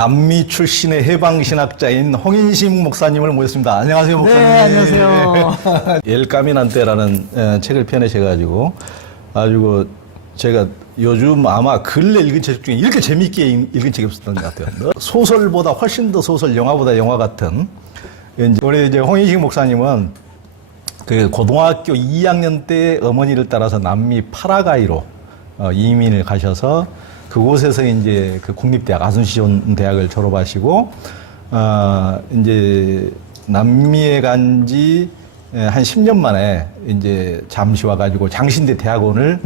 남미 출신의 해방신학자인 홍인식 목사님을 모셨습니다. 안녕하세요, 목사님. 네, 안녕하세요. 엘까미난테라는 책을 펴내셔가지고 아주 제가 요즘 아마 근래 읽은 책 중에 이렇게 재미있게 읽은 책이 없었던 것 같아요. 소설보다 훨씬 더 소설, 영화보다 영화 같은. 우리 이제 홍인식 목사님은 그 고등학교 2학년 때 어머니를 따라서 남미 파라과이로 이민을 가셔서 그곳에서 이제 그 국립대학 아순시온 대학을 졸업하시고 이제 남미에 간 지 한 10년 만에 이제 잠시 와가지고 장신대 대학원을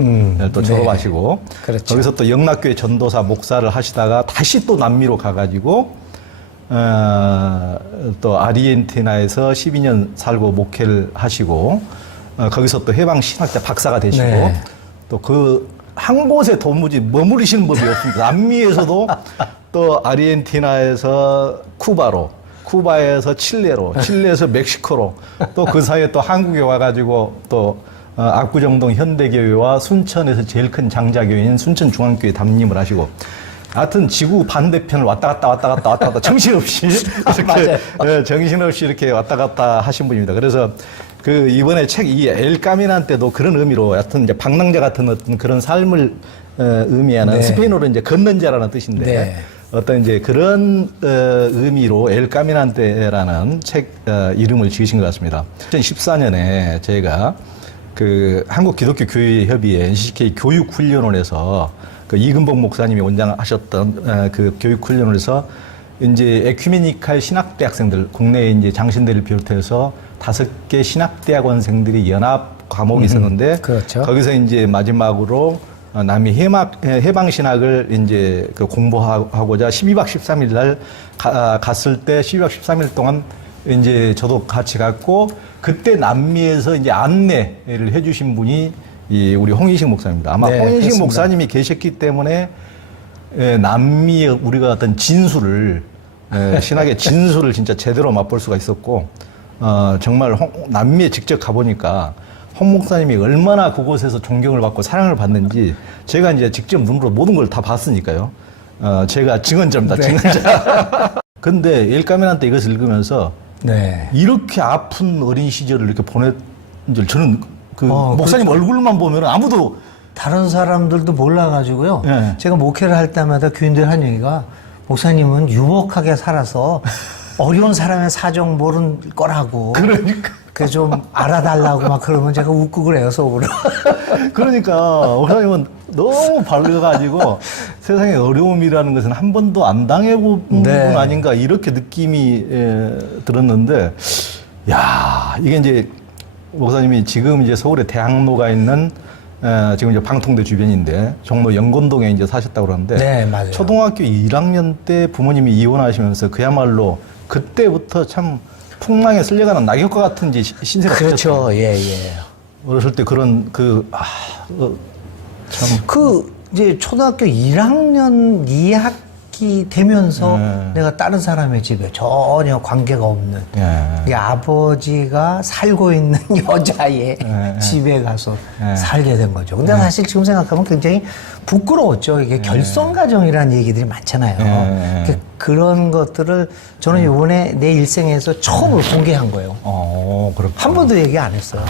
또 졸업하시고 네. 그렇죠. 거기서 또 영락교회 전도사 목사를 하시다가 다시 또 남미로 가가지고 또 아르헨티나에서 12년 살고 목회를 하시고 거기서 또 해방 신학자 박사가 되시고 네. 또 그 한 곳에 도무지 머무르시는 법이 없습니다. 남미에서도 또 아르헨티나에서 쿠바로, 쿠바에서 칠레로, 칠레에서 멕시코로 또 그 사이에 또 한국에 와가지고 또 압구정동 현대교회와 순천에서 제일 큰 장자교회인 순천중앙교회 담임을 하시고 하여튼 지구 반대편을 왔다 갔다 정신없이 이렇게 정신없이 이렇게 왔다 갔다 하신 분입니다. 그래서 그 이번에 책 이 엘까미난 때도 그런 의미로 하여튼 이제 방랑자 같은 어떤 그런 삶을 의미하는 네. 스페인어로 이제 걷는 자라는 뜻인데 네. 어떤 이제 그런 의미로 엘까미난 때라는 책 이름을 지으신 것 같습니다. 2014년에 제가 그 한국 기독교 교회 협의회 NCK 교육 훈련원에서 그 이근복 목사님이 원장하셨던 그 교육 훈련원에서 이제 에큐메니칼 신학대 학생들 국내에 이제 장신대를 비롯해서 5개 신학대학원생들이 연합 과목이 있었는데 그렇죠. 거기서 이제 마지막으로 남미 해방 신학을 이제 그 공부하고자 12박 13일 날 갔을 때 12박 13일 동안 이제 저도 같이 갔고 그때 남미에서 이제 안내를 해주신 분이 우리 홍인식 목사입니다. 아마 네, 홍인식 그렇습니다. 목사님이 계셨기 때문에 남미의 우리가 어떤 진수를 신학의 진수를 진짜 제대로 맛볼 수가 있었고 정말 남미에 직접 가보니까 홍 목사님이 얼마나 그곳에서 존경을 받고 사랑을 받는지 제가 이제 직접 눈으로 모든 걸 다 봤으니까요. 제가 증언자입니다. 네. 증언자. 근데 엘까미난 때 이것을 읽으면서 네. 이렇게 아픈 어린 시절을 이렇게 보낸 줄 저는 그 목사님 그렇죠. 얼굴만 보면 아무도 다른 사람들도 몰라가지고요. 네. 제가 목회를 할 때마다 교인들 한 얘기가 목사님은 유복하게 살아서 어려운 사람의 사정 모를 거라고. 그러니까. 그 좀 알아달라고 막 그러면 제가 웃고 그래요, 속으로. 그러니까 목사님은 너무 밝아가지고 세상에 어려움이라는 것은 한 번도 안 당해본 네. 분 아닌가 이렇게 느낌이 들었는데 야 이게 이제 목사님이 지금 이제 서울에 대학로가 있는 지금 이제 방통대 주변인데 종로 영건동에 이제 사셨다고 그러는데 네, 맞아요. 초등학교 1학년 때 부모님이 이혼하시면서 그야말로 그때부터 참 풍랑에 쓸려가는 낙엽과 같은 이제 신세가 그렇죠. 예. 어렸을 때 그런 참 이제 초등학교 1학년 2학기 되면서 네. 내가 다른 사람의 집에 전혀 관계가 없는 예. 이 아버지가 살고 있는 여자의 네. 집에 가서 네. 살게 된 거죠. 근데 사실 지금 생각하면 굉장히 부끄러웠죠. 이게 결성가정이라는 얘기들이 많잖아요. 네. 그런 것들을 저는 이번에 내 일생에서 처음으로 공개한 거예요. 그렇구나. 한 번도 얘기 안 했어요.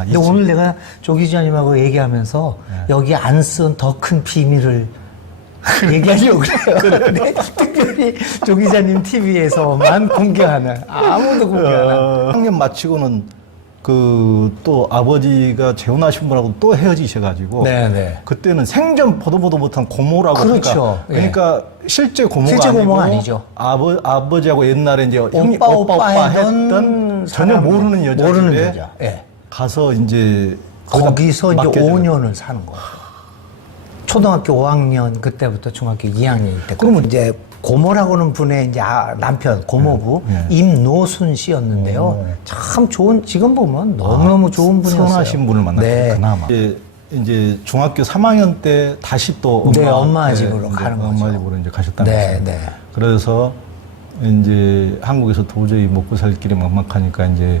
근데 오늘 내가 조 기자님하고 얘기하면서 여기 안 쓴 더 큰 비밀을 얘기하려고 그래요. 근데 특별히 조 기자님 TV에서만 공개하는, 아무도 공개 안 하는. 학년 마치고는 또 아버지가 재혼하신 분하고 또 헤어지셔가지고 네네. 그때는 생전 보도 못한 고모라고 그렇죠. 그러니까 실제 고모가 실제 아니고 고모가 아니죠. 아버지하고 옛날에 이제 형님 오빠 했던 전혀 사람, 모르는 여자 모르는 집에 여자. 예. 가서 이제 거기서 이제 맡겨져요. 5년을 사는 거예요. 초등학교 5학년 그때부터 중학교 2학년 때. 그러면 이제 고모라고는 분의 이제 남편 고모부 임노순 씨였는데요. 참 좋은, 지금 보면 너무너무 좋은 분이었어요. 선하신 분을 만났어요. 네. 그나마. 이제 중학교 3학년 때 다시 또 엄마 집으로 가는 거죠. 엄마 집으로 이제 가셨다면서요. 네. 그래서 이제 한국에서 도저히 먹고 살 길이 막막하니까 이제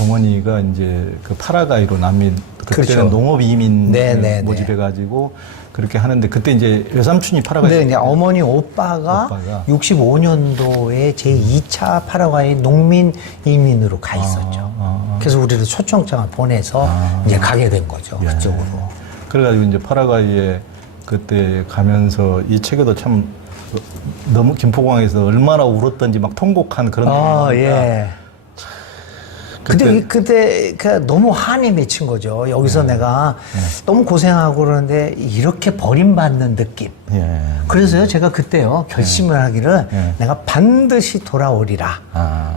어머니가 이제 그 파라과이로 난민, 그때는 그렇죠. 농업 이민 네네네. 모집해가지고 그렇게 하는데 그때 이제 외삼촌이 파라과이. 근데 이제 어머니 오빠가 65년도에 제2차 파라과이 농민 이민으로 가 있었죠. 그래서 우리를 초청장을 보내서 이제 가게 된 거죠. 예. 그쪽으로. 그래가지고 이제 파라과이에 그때 가면서 이 책에도 참 너무 김포공항에서 얼마나 울었던지 막 통곡한 그런. 예. 그때 그 너무 한이 맺힌 거죠. 여기서 내가 너무 고생하고 그러는데 이렇게 버림받는 느낌. 예. 그래서요, 제가 그때요, 결심을 하기를 내가 반드시 돌아오리라.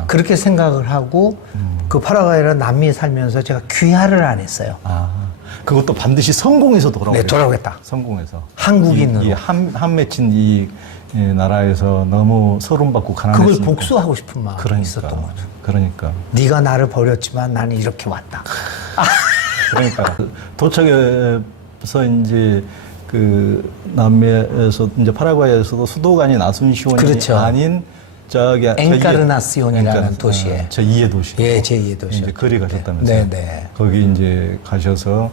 그렇게 생각을 하고 그 파라과이라 남미에 살면서 제가 귀화를 안 했어요. 그것도 반드시 성공해서 돌아오겠다. 네, 돌아오겠다. 성공해서. 한국인으로. 한 맺힌 이 나라에서 너무 소름받고 가난했으니까. 그걸 복수하고 싶은 마음이 있었던 거죠. 그러니까. 네가 나를 버렸지만 나는 이렇게 왔다. 그러니까 도착해서 이제 그 남미에서 이제 파라과이에서도 수도가 아닌 아순시온이 그렇죠. 아닌 저기 엔카르나시온이라는 도시에. 제2의 도시. 예, 제2의 도시. 이제 거리 가셨다면서요. 네네. 거기 이제 가셔서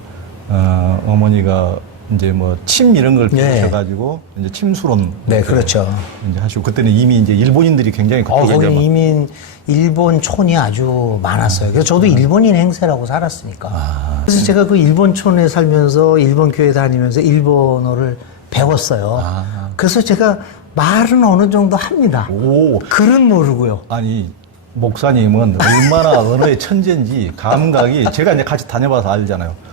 어머니가 이제 뭐 침 이런 걸 피우셔가지고 이제 침수론. 네, 그렇죠. 이제 하시고 그때는 이미 이제 일본인들이 굉장히 그때 거기 이제 막 이민 일본촌이 아주 많았어요. 그래서 저도 일본인 행세라고 살았으니까. 그래서 제가 그 일본촌에 살면서 일본 교회 다니면서 일본어를 배웠어요. 그래서 제가 말은 어느 정도 합니다. 오. 글은 모르고요. 아니 목사님은 얼마나 언어의 천재인지 감각이 제가 이제 같이 다녀봐서 알잖아요.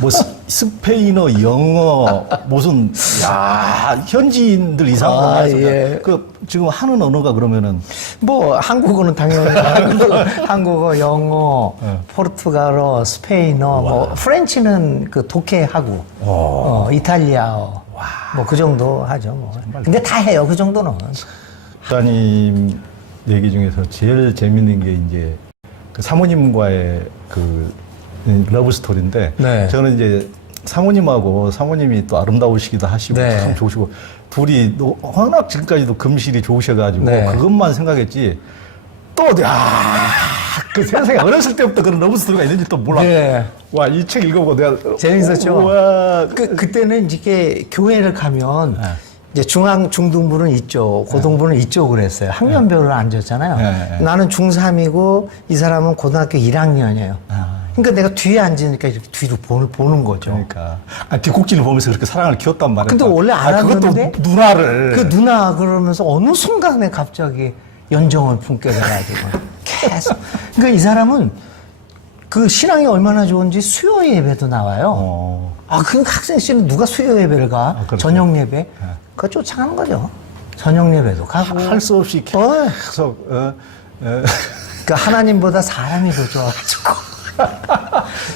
뭐 스페인어, 영어 무슨 야 현지인들 이상으로 예. 그 지금 하는 언어가 그러면은 뭐 한국어는 당연히 한국어, 영어, 포르투갈어, 스페인어, 뭐 프렌치는 그 독해하고 이탈리아어 뭐 그 정도 하죠. 뭐. 근데 다 해요. 그 정도는. 목사님 얘기 중에서 제일 재밌는 게 이제 그 사모님과의 그 러브 스토리인데 네. 저는 이제 사모님이 또 아름다우시기도 하시고 네. 참 좋으시고 둘이 워낙 지금까지도 금실이 좋으셔가지고 네. 그것만 생각했지 그 세상에 어렸을 때부터 그런 러브 스토리가 있는지 또 몰라. 네. 와, 이 책 읽어보고 내가 재밌었죠. 와. 그때는 이렇게 교회를 가면 이제 중등부는 이쪽, 고등부는 이쪽으로 했어요. 학년별로 앉았잖아요. 네. 나는 중3이고 이 사람은 고등학교 1학년이에요. 그러니까 내가 뒤에 앉으니까 이렇게 뒤로 보는 거죠. 그러니까 뒷꼭지를 보면서 그렇게 사랑을 키웠단 말이야. 근데 원래 알았는데 그것도 누나를 그 누나 그러면서 어느 순간에 갑자기 연정을 품게 돼가지고 계속. 그러니까 이 사람은 그 신앙이 얼마나 좋은지 수요 예배도 나와요. 그러니까 학생 씨는 누가 수요 예배를 가? 그렇죠. 저녁 예배? 그거 쫓아가는 거죠. 저녁 예배도 가고. 할 수 없이 계속 그러니까 하나님보다 사람이 더 좋아가지고.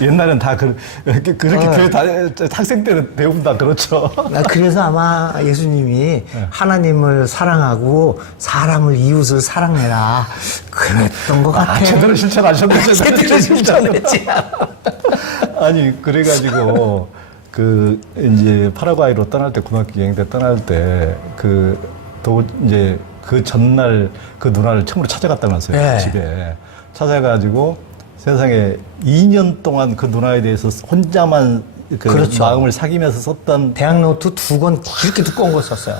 옛날엔 다 그렇게 교회 학생 때는 대부분 다 그렇죠. 그래서 아마 예수님이 하나님을 사랑하고 사람을 이웃을 사랑해라 그랬던 것 같아요. 제대로 실천하셨네. 제대로 실천했지. 아니 그래가지고 그 이제 파라과이로 떠날 때 고등학교 여행 때 떠날 때 이제 그 전날 그 누나를 처음으로 찾아갔다면서요. 네. 집에 찾아가지고 세상에 2년 동안 그 누나에 대해서 혼자만 그렇죠. 마음을 사귀면서 썼던 대학 노트 2권 이렇게 두꺼운 걸 썼어요.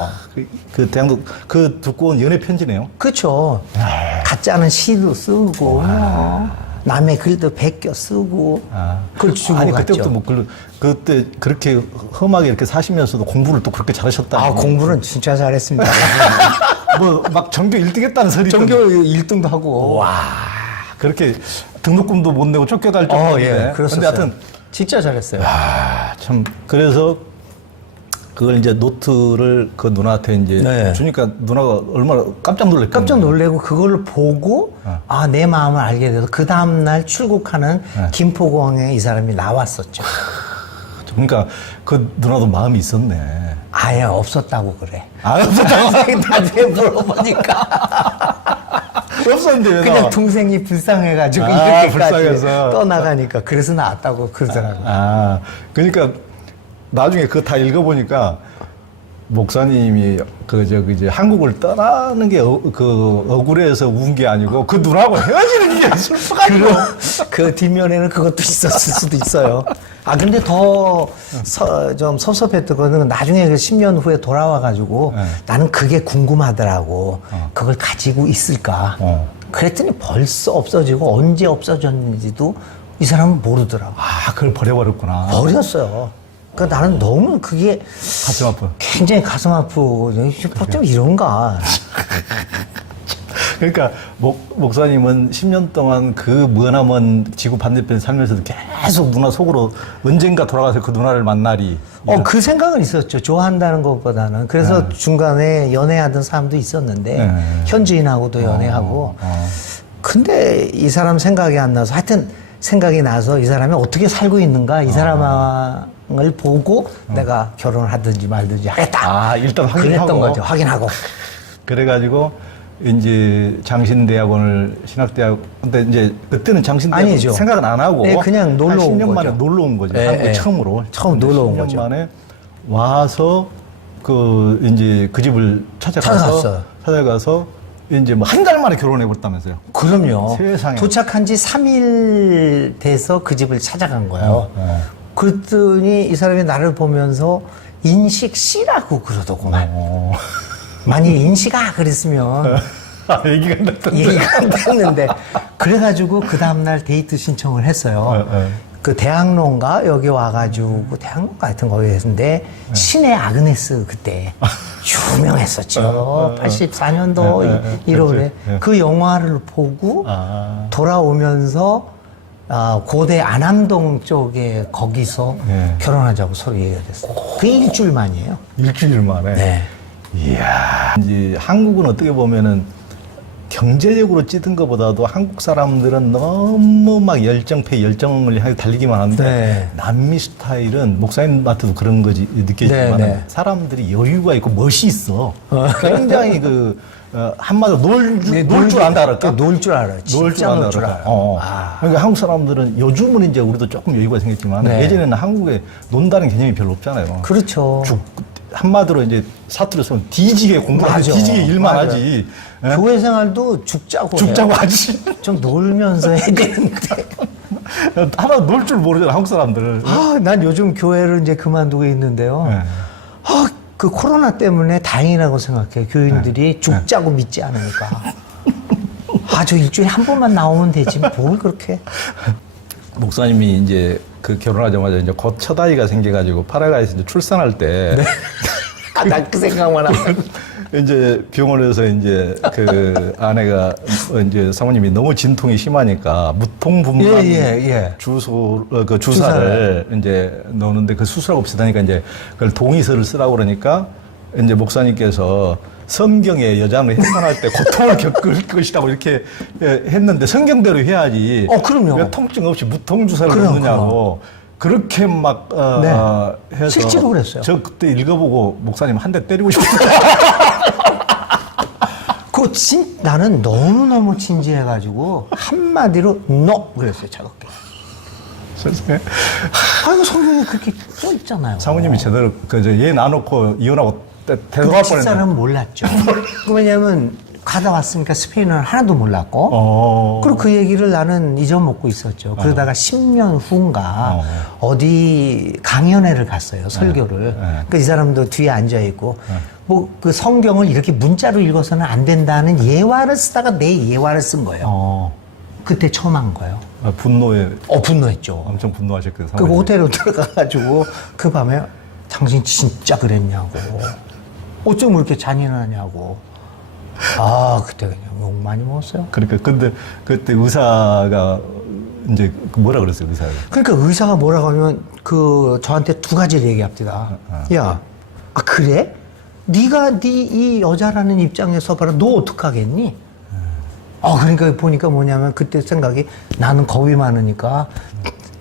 그 두꺼운 연애 편지네요. 그렇죠. 가짜는 시도 쓰고 남의 글도 베껴 쓰고 그걸 주고 아니 갔죠. 그때부터 뭐 그때 그렇게 험하게 이렇게 사시면서도 공부를 또 그렇게 잘하셨다. 공부는 진짜 잘했습니다. 뭐 막 전교 1등 했다는 소리. 전교 1등도 하고. 와 그렇게 등록금도 못 내고 쫓겨갈 정도인데. 예, 그렇습니다. 근데 하여튼 진짜 잘했어요. 참 그래서 그걸 이제 노트를 그 누나한테 이제 네. 주니까 누나가 얼마나 깜짝 놀랐겠네. 깜짝 놀래고 그걸 보고 내 마음을 알게 돼서 그 다음날 출국하는 김포공항에 이 사람이 나왔었죠. 그러니까 그 누나도 마음이 있었네. 아예 없었다고 그래. 없었다고? 나중에 물어보니까 없었는데 왜 그냥 나와? 동생이 불쌍해가지고 불쌍해서. 이렇게까지 떠나가니까 그래서 나왔다고 그러더라고요. 그러니까 나중에 그거 다 읽어보니까 목사님이 이제 한국을 떠나는 게 억울해서 운 게 아니고 그 누나하고 헤어지는 게 슬퍼가지고. 그 뒷면에는 그것도 있었을 수도 있어요. 근데 더 좀 섭섭했던 거는 나중에 그 10년 후에 돌아와가지고 나는 그게 궁금하더라고. 그걸 가지고 있을까. 그랬더니 벌써 없어지고 언제 없어졌는지도 이 사람은 모르더라고. 그걸 버려버렸구나. 버렸어요. 그러니까 나는 너무 그게 가슴 아파. 굉장히 가슴 아프고 좀 이런가. 그러니까 목사님은 10년 동안 그 머나먼 지구 반대편에 살면서도 계속 누나 속으로 언젠가 돌아가서 그 누나를 만나리. 그 생각은 있었죠. 좋아한다는 것보다는. 그래서 중간에 연애하던 사람도 있었는데 현지인하고도 연애하고. 근데 이 사람 생각이 안 나서 하여튼 생각이 나서 이 사람이 어떻게 살고 있는가 이 사람을 보고 내가 결혼을 하든지 말든지 하겠다. 일단 그랬던 확인하고. 거죠. 확인하고. 그래가지고 이제 장신대학원을 근데 이제 그때는 장신대학원 아니죠. 생각은 안 하고 네, 그냥 놀러 온 10년 만에 거죠. 놀러 온 거죠. 네, 한국 네. 처음으로. 처음 놀러 온 10년 거죠. 만에 와서 이제 그 집을 찾아가서 이제 뭐 한 달 만에 결혼해 버렸다면서요. 그럼요. 세상에. 도착한 지 3일 돼서 그 집을 찾아간 거예요. 그랬더니 이 사람이 나를 보면서 인식 씨라고 그러더구만. 많이 인식아 그랬으면 얘기가 안 됐던데. 얘기가 안 됐는데 그래가지고 그 다음날 데이트 신청을 했어요. 그 대학로인가 여기 와가지고 대학로인가 하여튼 거기 했는데 신의 아그네스 그때 유명했었죠. 84년도 1월에 그 영화를 보고 돌아오면서 고대 안암동 쪽에 거기서 결혼하자고 서로 얘기가 됐어요. 그게 일주일 만이에요. 일주일 만에. 네. 이야. 이제 한국은 어떻게 보면은 경제적으로 찌든 것보다도 한국 사람들은 너무 막 열정을 하게 달리기만 하는데 네. 남미 스타일은 목사님한테도 그런 거지 느껴지지만 네. 사람들이 여유가 있고 멋이 있어. 굉장히 한마디로 놀 줄 안다 그럴까? 놀 줄 알아요. 놀 줄 진짜 안다 놀 줄 그럴까? 알아요. 그러니까 한국 사람들은 요즘은 이제 우리도 조금 여유가 생겼지만 네. 예전에는 한국에 논다는 개념이 별로 없잖아요. 그렇죠. 한마디로 이제 사투리 쓰면 뒤지게 공부하고 맞아. 뒤지게 일만 맞아. 하지. 예? 교회 생활도 죽자고 죽자고 해요. 하지. 좀 놀면서 해야 되는데. 하나 놀 줄 모르잖아, 한국 사람들. 난 요즘 교회를 이제 그만두고 있는데요. 네. 그 코로나 때문에 다행이라고 생각해요. 교인들이 죽자고 믿지 않으니까. 저 일주일에 한 번만 나오면 되지. 뭘 그렇게. 목사님이 이제 그 결혼하자마자 이제 곧 첫 아이가 생겨가지고 파라과이에서 이제 출산할 때. 난 그 생각만 하고. 이제 병원에서 이제 그 아내가 이제 사모님이 너무 진통이 심하니까 무통분만 주사를 이제 넣는데 그 수술하고 비슷하니까 이제 그걸 동의서를 쓰라고 그러니까 이제 목사님께서 성경에 여자는 해산할 때 고통을 겪을 것이라고 이렇게 했는데 성경대로 해야지. 그럼요. 왜 통증 없이 무통주사를 넣느냐고. 그렇게 막, 해서. 실제로 그랬어요. 저 그때 읽어보고 목사님 한 대 때리고 싶었어요. 나는 너무너무 진지해가지고, 한마디로, no! 그랬어요, 차갑게. 세상에. 이거 성경에 그렇게 써 있잖아요. 사모님이 제대로, 얘 놔놓고 이혼하고 대동할 뻔했네. 집사람은 몰랐죠. 왜냐면, 가다 왔으니까 스페인어를 하나도 몰랐고, 그리고 그 얘기를 나는 잊어먹고 있었죠. 그러다가 10년 후인가 어디 강연회를 갔어요, 설교를. 그러니까 이 사람도 뒤에 앉아있고, 그 성경을 이렇게 문자로 읽어서는 안 된다는 예화를 쓰다가 내 예화를 쓴 거예요. 그때 처음 한 거예요. 분노했죠. 엄청 분노하셨거든요. 그 호텔로 들어가가지고 그 밤에 당신 진짜 그랬냐고. 어쩜 그렇게 잔인하냐고. 그때 그냥 욕 많이 먹었어요. 그러니까, 근데 그때 의사가 이제 뭐라 그랬어요, 의사가? 그러니까 의사가 뭐라고 하면 저한테 두 가지를 얘기합니다. 야, 그래? 네가 이 여자라는 입장에서 봐라. 너 어떡하겠니? 그러니까 보니까 뭐냐면 그때 생각이 나는 겁이 많으니까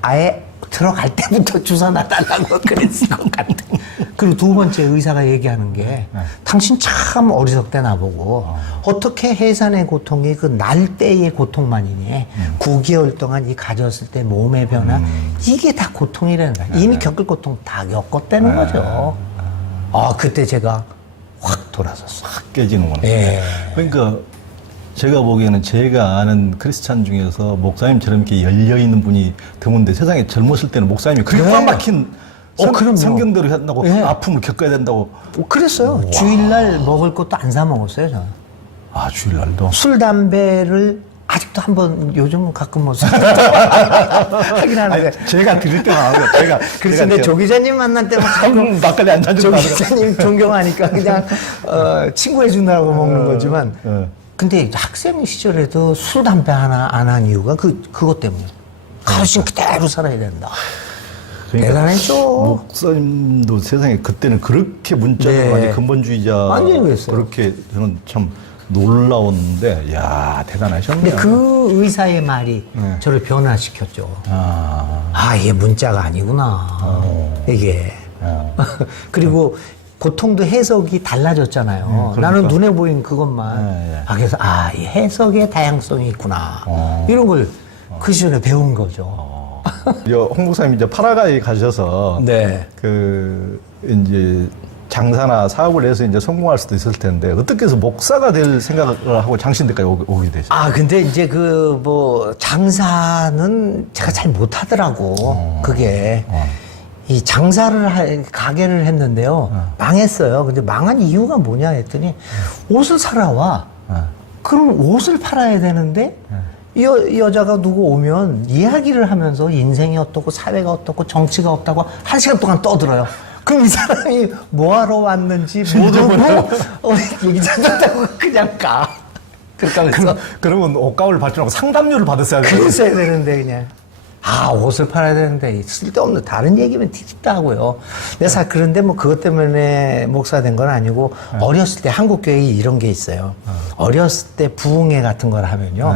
아예 들어갈 때부터 주사 놔달라고 그랬을 것 같은. 그리고 두 번째 의사가 얘기하는 게 당신 참 어리석대 나보고 어떻게 해산의 고통이 그 날 때의 고통만이니 9개월 동안 이 가졌을 때 몸의 변화 이게 다 고통이라는 거야. 이미 겪을 고통 다 겪었다는 거죠. 그때 제가 확 돌아섰어요. 확 깨지는구나. 예. 그러니까 제가 보기에는 제가 아는 크리스찬 중에서 목사님처럼 이렇게 열려있는 분이 드문데 세상에 젊었을 때는 목사님이 그렇게 네. 꽉 막힌 그럼요. 성경대로 한다고 예. 아픔을 겪어야 된다고. 그랬어요. 주일날 먹을 것도 안 사 먹었어요, 저는. 아, 주일날도? 술, 담배를 아직도 한번 요즘은 가끔 못 하긴 하는데. 제가 드릴 때만 하고 제가. 그래서 내 조 기자님 만날 때만 가끔 막걸리 한 잔 조 좀 기자님 존경하니까 그냥 친구 해준다고 먹는 거지만. 근데 학생 시절에도 술, 담배 하나 안 한 이유가 그것 때문에. 가르침 그대로 살아야 된다. 그러니까 대단했죠. 목사님도 세상에 그때는 그렇게 문자적으로 네. 완전 근본주의자. 완전히 그랬어요. 그렇게 저는 참 놀라웠는데, 야 대단하셨네요. 근데 그 의사의 말이 저를 변화시켰죠. 이게 문자가 아니구나. 이게. 그리고 고통도 해석이 달라졌잖아요. 그러니까. 나는 눈에 보인 그것만. 그래서, 이 해석의 다양성이 있구나. 이런 걸 그 시절에 배운 거죠. 홍 목사님 이제 파라과이 가셔서 네. 이제 장사나 사업을 해서 이제 성공할 수도 있을 텐데 어떻게 해서 목사가 될 생각을 하고 장신대까지 오게 되셨어요? 근데 이제 장사는 제가 잘 못하더라고. 그게. 이 가게를 했는데요. 망했어요. 근데 망한 이유가 뭐냐 했더니 옷을 사러 와. 그럼 옷을 팔아야 되는데 이 여자가 누구 오면 이야기를 하면서 인생이 어떻고 사회가 어떻고 정치가 어떻고 1시간 동안 떠들어요. 그럼 이 사람이 뭐하러 왔는지 모르고 얘기 찾았다고 그냥 가. 그러니까 그러면 옷값을 받지 말고 상담료를 받았어야 돼요. 그랬어야 되는데 그냥 옷을 팔아야 되는데 쓸데없는 다른 얘기면 뒤집다고요. 내가 그런데 그것 때문에 목사 된 건 아니고 어렸을 때 한국 교회에 이런 게 있어요. 어렸을 때 부흥회 같은 걸 하면요.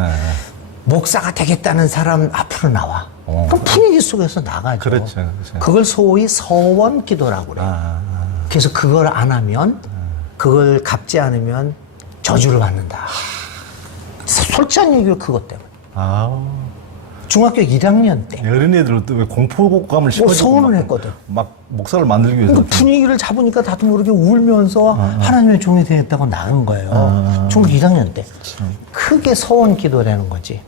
목사가 되겠다는 사람 앞으로 나와. 그럼 분위기 속에서 나가죠. 그렇죠. 그걸 소위 서원 기도라고 그래요. 그래서 그걸 안 하면 그걸 갚지 않으면 저주를 받는다. 솔직한 얘기로 그것 때문에. 중학교 1학년 때. 어린애들은 또 왜 공포감을 심어주고 소원을 했거든. 막 목사를 만들기 위해서. 그러니까 분위기를 잡으니까 나도 모르게 울면서 하나님의 종이 되겠다고 나간 거예요. 중학교 1학년 때. 크게 서원 기도라는 거지.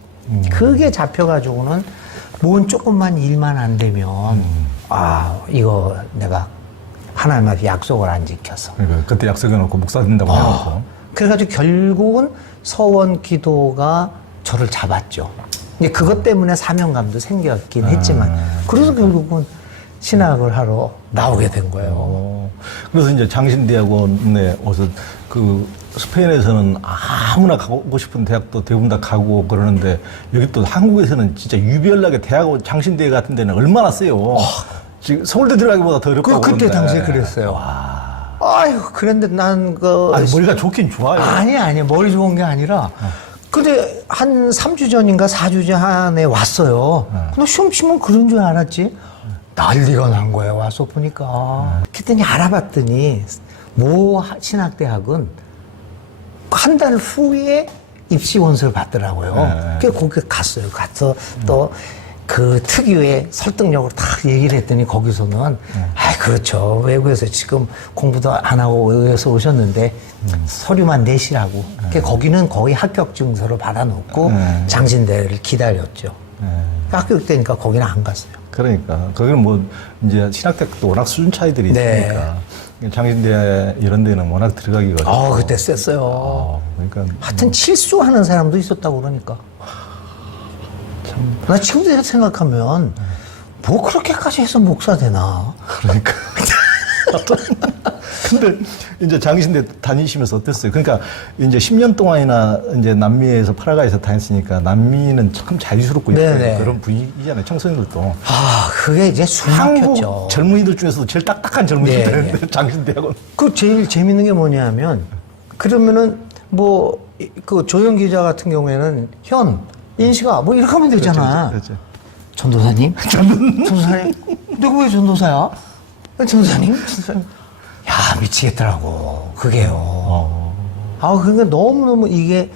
그게 잡혀가지고는 뭔 조금만 일만 안 되면 이거 내가 하나님한테 약속을 안 지켜서. 그러니까 그때 약속해놓고 목사 된다고 해놓고. 그래가지고 결국은 서원 기도가 저를 잡았죠. 근데 그것 때문에 사명감도 생겼긴 했지만 그래서 결국은 신학을 하러 나오게 된 거예요. 그래서 이제 장신대학원에 와서 스페인에서는 아무나 가고 싶은 대학도 대부분 다 가고 그러는데 여기 또 한국에서는 진짜 유별나게 대학원 장신대 같은 데는 얼마나 세요. 지금 서울대 들어가기보다 더 어렵다고 그때 그러는데. 당시에 그랬어요. 아유, 그런데 난 머리가 좋긴 좋아요. 아니, 머리 좋은 게 아니라. 근데 한 3주 전인가 4주 전에 왔어요. 근데 시험 치면 그런 줄 알았지. 난리가 난 거예요. 와서 보니까. 그랬더니 알아봤더니 신학대학은 한 달 후에 입시 원서를 받더라고요. 그래서 거기 갔어요. 가서 또 그 특유의 설득력으로 딱 얘기를 했더니 거기서는 그렇죠. 외국에서 지금 공부도 안 하고 외국에서 오셨는데 서류만 내시라고. 거기는 거의 합격 증서를 받아놓고 장신대를 기다렸죠. 합격되니까 거기는 안 갔어요. 그러니까 거기는 이제 신학대학도 워낙 수준 차이들이 있으니까 장신대 이런 데는 워낙 들어가기가 그때 셌어요. 그러니까 하여튼 칠수하는 사람도 있었다고 그러니까. 나 지금 생각하면 뭐 그렇게까지 해서 목사 되나? 그러니까. 근데 이제 장신대 다니시면서 어땠어요? 그러니까 이제 10년 동안이나 이제 남미에서 파라과이에서 다녔으니까 남미는 참 자유스럽고 그런 분위기잖아요. 청소년들도. 그게 이제 숨막혔죠. 한국 젊은이들 중에서도 제일 딱딱한 젊은이들인데 장신대학원. 제일 재밌는 게 뭐냐면 그러면은 그 조영 기자 같은 경우에는 인식아 이렇게 하면 되잖아. 그렇죠. 전도사님? 전도사님? 내가 왜 전도사야? 전도사님? 야, 미치겠더라고. 그게요. 그러니까 너무너무 이게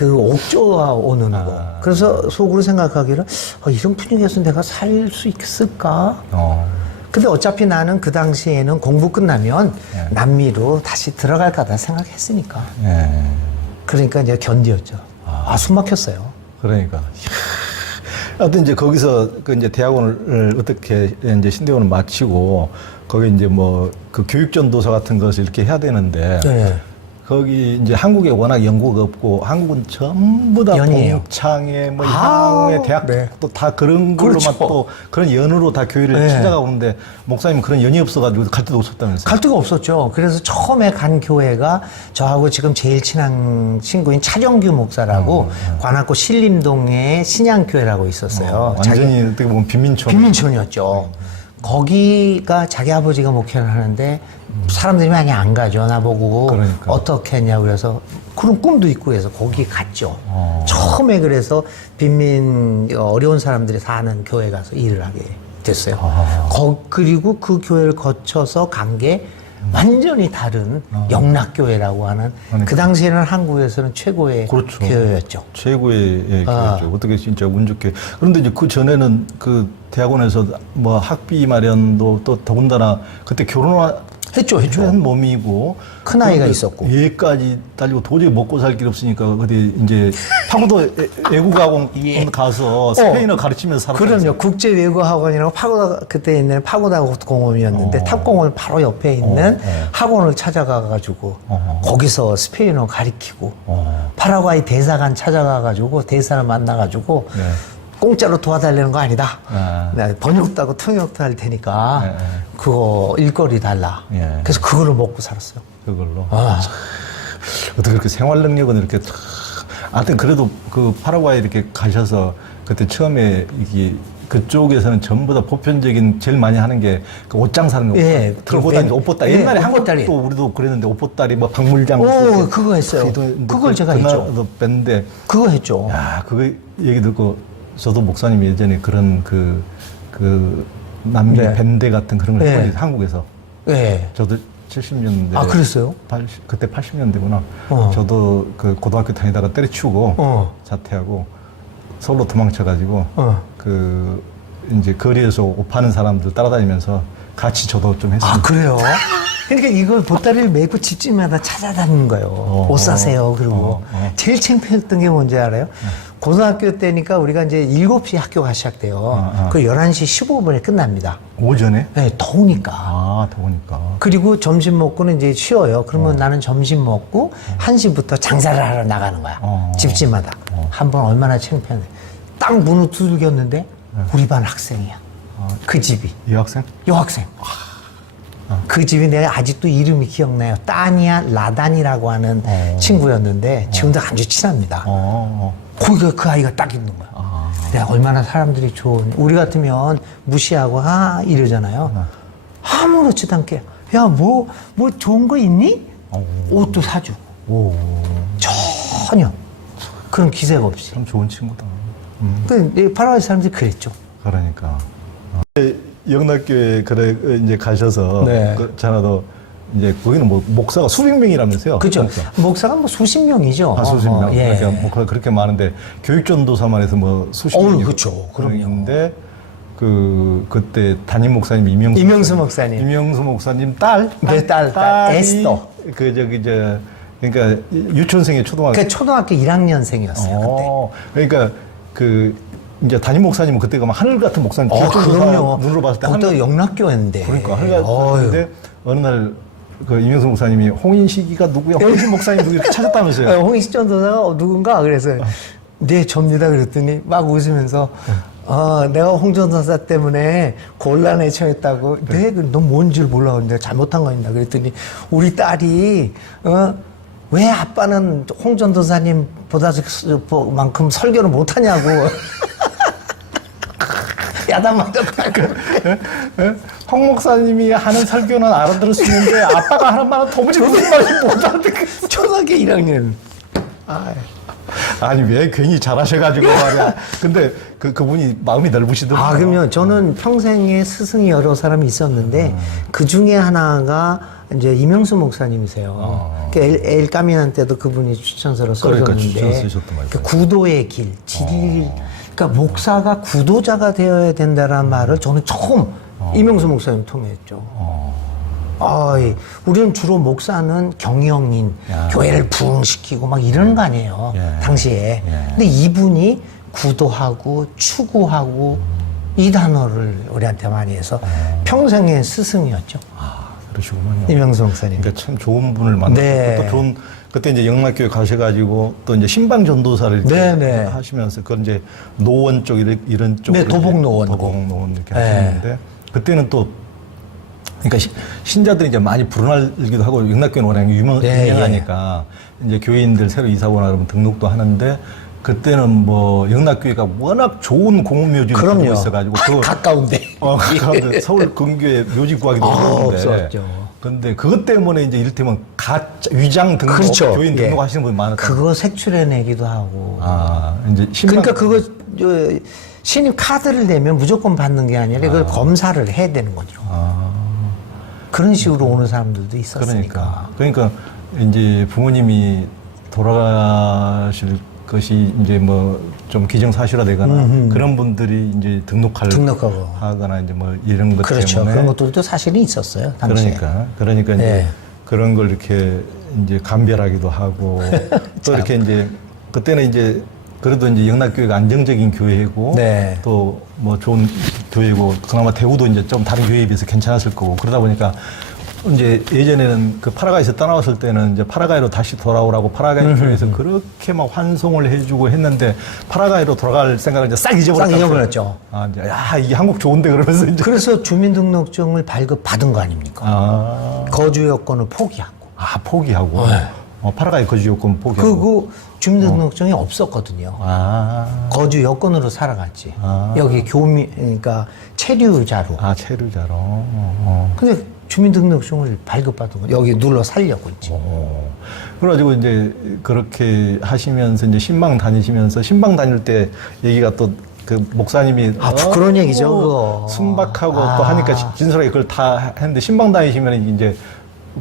옥조가 오는 거. 그래서 속으로 생각하기를 이런 분위기에서 내가 살 수 있을까? 근데 어차피 나는 그 당시에는 공부 끝나면 네. 남미로 다시 들어갈 거다 생각했으니까. 예. 그러니까 이제 견디었죠. 숨 막혔어요. 그러니까. 하여튼 이제 거기서 그 이제 대학원을 어떻게 이제 신대원을 마치고 거기 이제 뭐 그 교육전도사 같은 것을 이렇게 해야 되는데 네. 거기 이제 한국에 워낙 연구가 없고 한국은 전부 다 연이에요. 동창회 뭐 아, 향회 대학도 네. 다 그런 걸로만 그렇죠. 또 그런 연으로 다 교회를 네. 찾아가고 그러는데 목사님은 그런 연이 없어가지고 갈 데도 없었다면서요? 갈 데가 없었죠. 그래서 처음에 간 교회가 저하고 지금 제일 친한 친구인 차정규 목사라고 관악구 신림동에 신양교회라고 있었어요. 완전히 어떻게 보면 빈민촌. 빈민촌이었죠. 거기가 자기 아버지가 목회를 하는데 사람들이 많이 안 가죠. 나보고 그러니까. 어떻게 했냐고 그래서 그런 꿈도 있고 해서 거기 갔죠. 처음에 그래서 빈민 어려운 사람들이 사는 교회 가서 일을 하게 됐어요. 그리고 그 교회를 거쳐서 간 게 완전히 다른 영락교회라고 하는 그러니까. 그 당시에는 한국에서는 최고의 그렇죠. 교회였죠. 최고의 교회죠. 어떻게 진짜 운 좋게. 그런데 이제 그 전에는 그 대학원에서 뭐 학비 마련도 또 더군다나 그때 했죠. 한 몸이고 큰 아이가 그런데 있었고. 얘까지 딸리고 도저히 먹고 살 길 없으니까 어디 이제 파고도 외국학원 예. 가서 스페인어 가르치면서 살았어요. 그럼요. 국제외고학원이라고 파고다, 그때 있는 파고다 공업이었는데 탑공원 바로 옆에 있는 학원을 찾아가가지고 거기서 스페인어 가르치고 파라과이 대사관 찾아가가지고 대사를 만나가지고 네. 공짜로 도와달라는 거 아니다. 아. 네, 번역도 하고 통역도 할 테니까 네. 그거 일거리 달라. 예. 그래서 그걸로 먹고 살았어요. 그걸로. 아. 어떻게 그렇게 생활 능력은 이렇게 하여튼 그래도 그 파라과이 이렇게 가셔서 그때 처음에 이게 그쪽에서는 전부 다 보편적인 제일 많이 하는 게 그 옷장 사는 거 예, 들고 그 다니는 옷보따리. 예, 옛날에 옷보따리. 한국도 우리도 그랬는데 옷보따리 뭐 박물장 오, 그거 했어요. 그걸 제가 했죠. 뺐는데 그거 했죠. 야 그거 얘기 듣고 저도 목사님 예전에 그런 그 남미 네. 밴드 같은 그런 걸 네. 했거든요, 한국에서. 예. 저도 70년대. 아, 그랬어요? 그때 80년대구나. 어. 저도 그 고등학교 다니다가 때려치우고 자퇴하고 서울로 도망쳐가지고 그 이제 거리에서 옷 파는 사람들 따라다니면서 같이 저도 좀 했습니다. 아, 그래요? 그러니까 이걸 보따리를 메고 집집마다 찾아다니는 거예요. 옷 사세요. 그리고 제일 창피했던 게 뭔지 알아요? 고등학교 때니까 우리가 이제 7시 학교가 시작돼요. 그 11시 15분에 끝납니다. 오전에? 네, 더우니까. 아, 더우니까. 그리고 점심 먹고는 이제 쉬어요. 그러면 나는 점심 먹고 1시부터 장사를 하러 나가는 거야. 집집마다. 한 번 얼마나 창피한데. 딱 문을 두들겼는데 우리 반 학생이야. 그 집이. 여학생? 여학생. 그 집이 내가 아직도 이름이 기억나요. 따니아 라단이라고 하는 친구였는데 지금도 아주 친합니다. 거기가 그 아이가 딱 있는 거야. 내가 얼마나 사람들이 좋은. 우리 같으면 무시하고 이러잖아요. 아무렇지도 않게 야 뭐 좋은 거 있니? 옷도 사주고. 전혀 그런 기색 없이. 참 좋은 친구다. 그 파라과이 사람들이 그랬죠. 그러니까. 영락교회 그래 이제 가셔서 네. 그잖아도 이제 거기는 뭐 목사가 수백 명이라면서요. 그렇죠. 목사가 뭐 수십 명이죠. 수십 명. 예. 그러니까 뭐 그렇게 많은데 교육전도사만 해서 뭐 수십 명이 그렇죠. 그럼요. 있는데 그때 담임 목사님 이명수 목사님. 이명수 목사님 딸. 네, 딸 딸이 에스더. 그러니까 유치원생의 초등학교. 그 초등학교 1학년생이었어요. 그때. 그러니까 이제 담임 목사님은 그때가 막 하늘 같은 목사님. 그럼요. 눈으로 봤을 때 그것도 영락교회인데. 그러니까 하늘 같은데 어느 날 그 이명수 목사님이 홍인식이가 누구야? 홍인식 목사님 누구 이렇게 찾았다면서요? 홍인식 전도사가 누군가 그래서 네 접니다 그랬더니 막 웃으면서 내가 홍 전도사 때문에 곤란에 처했다고. 네, 넌 뭔 줄 몰라. 근데 잘못한 거 아니다. 그랬더니 우리 딸이 왜 아빠는 홍 전도사님보다만큼 설교를 못하냐고. 야단 맞았다. 홍 목사님이 하는 설교는 알아들을 수 있는데 아빠가 하는 말은 도무지 무슨 말인지 못 알아듣겠어. 초등학교 1학년. 아니 왜 괜히 잘하셔가지고 말이야. 근데 그분이 마음이 넓으시더라고요. 그러면 저는 평생에 스승이 여러 사람이 있었는데 그 중에 하나가 이제 이명수 목사님이세요. 엘까미난 때도 그분이 추천서를 그러니까 써줬는데 추천 쓰셨던 말이에요. 그 구도의 길, 그러니까 목사가 구도자가 되어야 된다는 말을 저는 처음 이명수 목사님 통했죠. 우리는 주로 목사는 경영인, 교회를 부흥시키고 막 이러는 거 아니에요. 당시에. 근데 이분이 구도하고 추구하고 이 단어를 우리한테 많이 해서 평생의 스승이었죠. 그러시구만요. 이명수 목사님. 그러니까 참 좋은 분을 만났고 네. 또 좋은 그때 이제 영락교회 가셔가지고 또 이제 신방 전도사를 이렇게 네. 하시면서 그건 이제 노원 쪽 이런 쪽 네, 도봉노원. 도봉노원 이렇게 네. 하시는데 그때는 또 그러니까 신자들이 이제 많이 불어날기도 하고 영락교회는 워낙 유명하니까 이제 교인들 새로 이사 오나 그러면 등록도 하는데 그때는 뭐 영락교회가 워낙 좋은 공묘지를 가지고 있어가지고 가까운데. 가까운데 서울 근교에 묘지 구하기도 어려운데. 없었죠. 근데 그것 때문에 이제 이를테면 가짜 위장 등록, 그렇죠. 교인 등록하시는 분이 많았다. 그거 색출해내기도 하고. 이제 그러니까 그거 신입 카드를 내면 무조건 받는 게 아니라 그걸 검사를 해야 되는 거죠. 그런 식으로 오는 사람들도 있었으니까. 그러니까 이제 부모님이 돌아가실 것이 이제 뭐 좀 기정사실화되거나 그런 분들이 이제 등록하고 하거나 이제 뭐 이런 것 그렇죠. 때문에 그런 것들도 사실은 있었어요. 당시에. 그러니까 이제 그런 걸 이렇게 이제 감별하기도 하고 또 이렇게 이제 그때는 이제 그래도 이제 영락교회가 안정적인 교회고 또 뭐 좋은 교회고 그나마 대우도 이제 좀 다른 교회에 비해서 괜찮았을 거고 그러다 보니까 이제 예전에는 그 파라과이에서 떠나왔을 때는 이제 파라과이로 다시 돌아오라고 파라과이 교회에서 그렇게 막 환송을 해주고 했는데 파라과이로 돌아갈 생각을 이제 싹 잊어버렸죠. 이제 이게 한국 좋은데 그러면서 이제 그래서 주민등록증을 발급받은 거 아닙니까? 거주 여건을 포기하고. 포기하고. 파라과이 거주 요건 포기하고. 그리고 주민등록증이 없었거든요. 거주 여건으로 살아갔지. 여기 그러니까 체류자로. 체류자로. 근데 주민등록증을 발급받은 거 여기 눌러 살려고 있지. 그래가지고 이제 그렇게 하시면서 이제 신방 다니시면서 신방 다닐 때 얘기가 또 그 목사님이 부끄러운 얘기죠. 그거. 순박하고 또 하니까 진솔하게 그걸 다 했는데 신방 다니시면 이제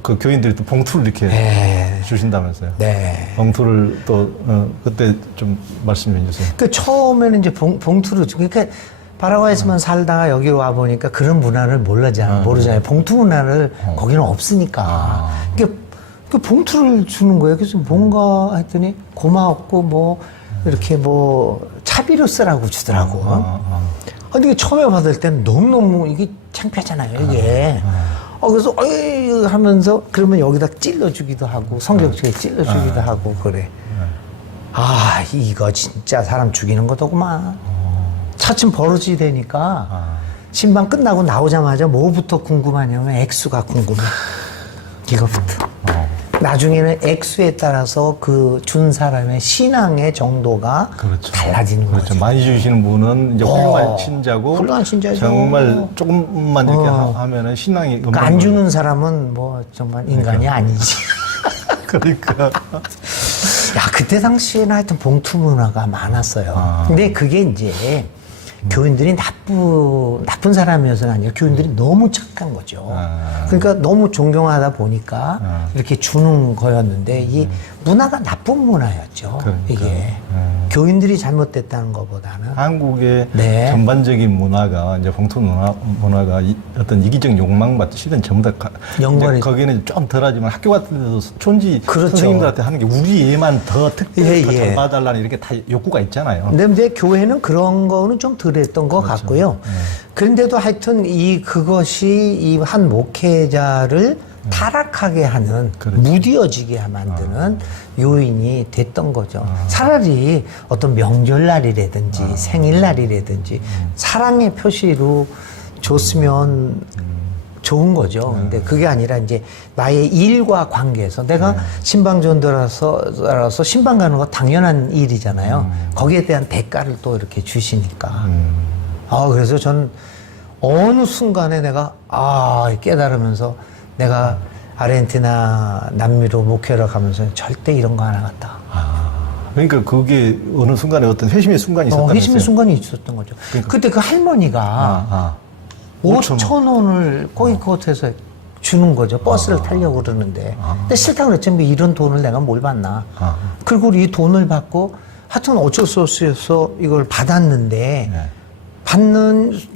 그 교인들이 또 봉투를 이렇게 주신다면서요. 네. 봉투를 또 그때 좀 말씀 좀 해주세요. 그 처음에는 이제 봉투를 그러니까 파라과이에서만 살다가 여기로 와 보니까 그런 문화를 모르잖아요. 봉투 문화를 거기는 없으니까. 그 봉투를 주는 거예요. 그래서 뭔가 했더니 고마웠고 뭐 이렇게 뭐 차비로 쓰라고 주더라고. 근데 처음에 받을 때는 너무너무 이게 창피하잖아요, 이게. 그래서 어이 하면서 그러면 여기다 찔러주기도 하고 성경책에 찔러주기도 하고 그래. 이거 진짜 사람 죽이는 거더구만. 차츰 버릇이 되니까 신방 끝나고 나오자마자 뭐부터 궁금하냐면 액수가 궁금해. 이거부터. 나중에는 액수에 따라서 그 준 사람의 신앙의 정도가 달라지는 거죠. 많이 주시는 분은 이제 훌륭한 신자고, 훌륭한 신자죠. 정말 조금만 이렇게 하면은 신앙이 그러니까 안 주는 사람은 뭐 정말 인간이 아니지. 그러니까. 그때 당시에는 하여튼 봉투 문화가 많았어요. 근데 그게 이제 교인들이 나쁜 사람이어서는 아니라 교인들이 너무 착한 거죠. 그러니까 너무 존경하다 보니까 이렇게 주는 거였는데 이 문화가 나쁜 문화였죠. 이게 교인들이 잘못됐다는 것보다는 한국의 전반적인 문화가 이제 봉투 문화가 어떤 이기적 욕망과 실은 전부 다 거기는 좀 덜하지만 학교 같은 데도 촌지 선생님들한테 하는 게 우리 얘만 더 특별히 더 잘 봐달라는 이렇게 다 욕구가 있잖아요. 근데 교회는 그런 거는 좀 덜했던 것 같고요. 그런데도 하여튼 그것이 이 한 목회자를 타락하게 하는 무뎌지게 만드는 요인이 됐던 거죠. 차라리 어떤 명절날이라든지 생일날이라든지 사랑의 표시로 줬으면 좋은 거죠. 근데 그게 아니라 이제 나의 일과 관계에서 내가 신방전도라서 신방 가는 거 당연한 일이잖아요. 거기에 대한 대가를 또 이렇게 주시니까. 그래서 저는 어느 순간에 내가 깨달으면서 내가 아르헨티나 남미로 목회를 가면서 절대 이런 거 안 하겠다. 그러니까 그게 어느 순간에 어떤 회심의 순간이 있었다면서요? 회심의 순간이 있었던 거죠. 그때 그 할머니가 5,000원을 꼬이콧해서 주는 거죠. 버스를 타려고 그러는데. 근데 싫다고 그랬지. 뭐 이런 돈을 내가 뭘 받나. 그리고 이 돈을 받고 하여튼 어쩔 수 없어서 이걸 받았는데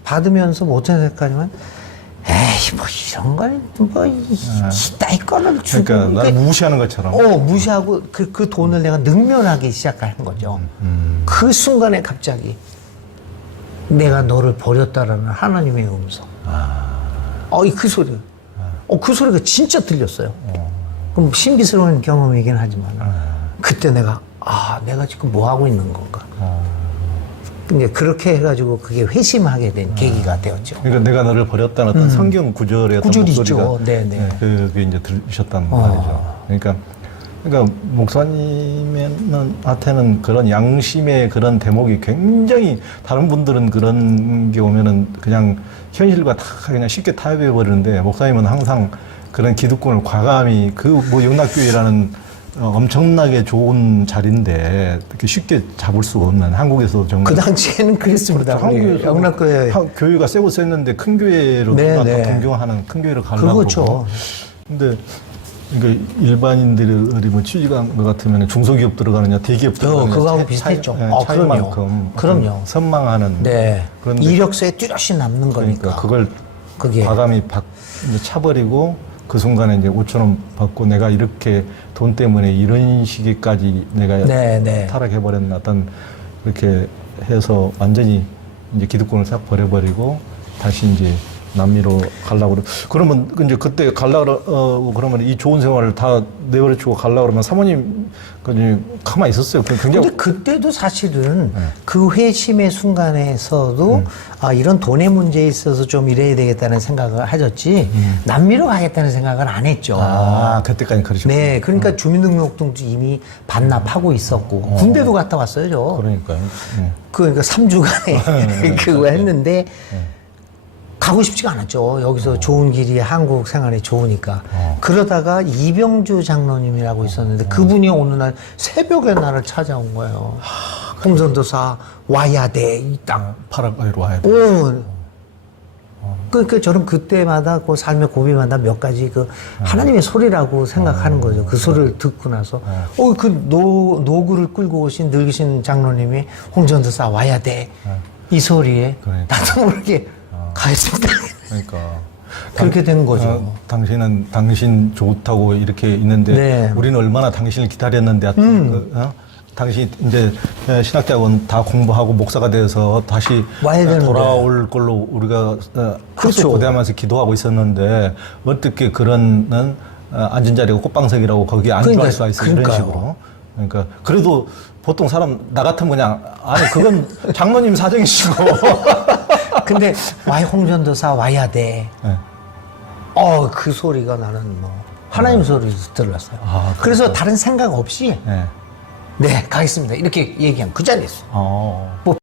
받으면서 뭐 어떤 생각하냐면 아이, 뭐, 이런 걸, 뭐, 이따위 거를 주고. 그러니까 나를 무시하는 것처럼. 무시하고 그 돈을 내가 능멸하기 시작하는 거죠. 그 순간에 갑자기 내가 너를 버렸다라는 하나님의 음성. 그 소리. 그 소리가 진짜 들렸어요. 그럼 신비스러운 경험이긴 하지만 그때 내가 내가 지금 뭐 하고 있는 건가. 근데 그렇게 해가지고 그게 회심하게 된 계기가 되었죠. 그러니까 내가 너를 버렸다는 어떤 성경 구절의 어떤 구절이 목소리가 있죠. 네네. 그게 이제 들으셨단 말이죠. 그러니까 목사님한테는 그런 양심의 그런 대목이 굉장히 다른 분들은 그런 게 오면은 그냥 현실과 다 그냥 쉽게 타협해 버리는데 목사님은 항상 그런 기득권을 과감히 그 뭐 영락교회라는 엄청나게 좋은 자리인데 이렇게 쉽게 잡을 수가 없는 한국에서 정말 그 당시에는 그랬습니다. 한국에서 영락교회 교회가 세고 셌는데 큰 교회로 누가 더 존경하는 큰 교회를 가려고 그렇죠. 그러고. 근데 그러니까 일반인들이 뭐 취직한 것 같으면 중소기업 들어가느냐 대기업 들어가느냐 그거하고 비슷했죠. 차이만큼 그럼요. 선망하는 네. 그런데 이력서에 뚜렷이 남는 거니까. 그걸 그게 과감히 이제 차버리고 그 순간에 이제 5천 원 받고 내가 이렇게 돈 때문에 이런 시기까지 내가 네. 타락해버렸나 어떤 그렇게 해서 완전히 이제 기득권을 싹 버려버리고 다시 이제 남미로 가려고 그러면 이제 그때 가려고 그러면 이 좋은 생활을 다 내버려치고 가려고 그러면 사모님 가만히 있었어요. 굉장히 근데 그때도 사실은 그 회심의 순간에서도 이런 돈의 문제에 있어서 좀 이래야 되겠다는 생각을 하셨지 남미로 가겠다는 생각을 안 했죠. 그때까지 그러셨군요. 네, 그러니까 주민등록증도 이미 반납하고 있었고 군대도 갔다 왔어요, 저. 그러니까요. 그러니까 3주간에 그거 했는데 가고 싶지가 않았죠. 여기서 좋은 길이 한국 생활에 좋으니까. 그러다가 이병주 장로님이라고 있었는데 그분이 어느 날 새벽에 나를 찾아온 거예요. 홍전도사 와야 돼, 이 땅. 파라과이로 와야 돼. 그러니까 저는 그때마다 그 삶의 고비마다 몇 가지 그 하나님의 소리라고 생각하는 거죠. 그 소리를 듣고 나서 그 노구를 끌고 오신 늙으신 장로님이 홍전도사 와야 돼. 이 소리에 나도 모르게 가했습니다. 그러니까 그렇게 된 거죠. 당신은 당신 좋다고 이렇게 있는데 네. 우리는 얼마나 당신을 기다렸는데 당신 이제 신학대학원 다 공부하고 목사가 돼서 다시 와야 되는데. 돌아올 걸로 우리가 그렇죠. 고대하면서 기도하고 있었는데 어떻게 그런 앉은 자리가 꽃방석이라고 거기에 안주할 수가 있어 이런 식으로. 그러니까 그래도 보통 사람 나 같으면 그냥 아니 그건 장로님 사정이시고 근데 홍전도사 와야 돼. 네. 그 소리가 나는 뭐 하나님 소리 들었어요. 그래서 다른 생각 없이 네 가겠습니다. 이렇게 얘기한 그 자리였어요. 뭐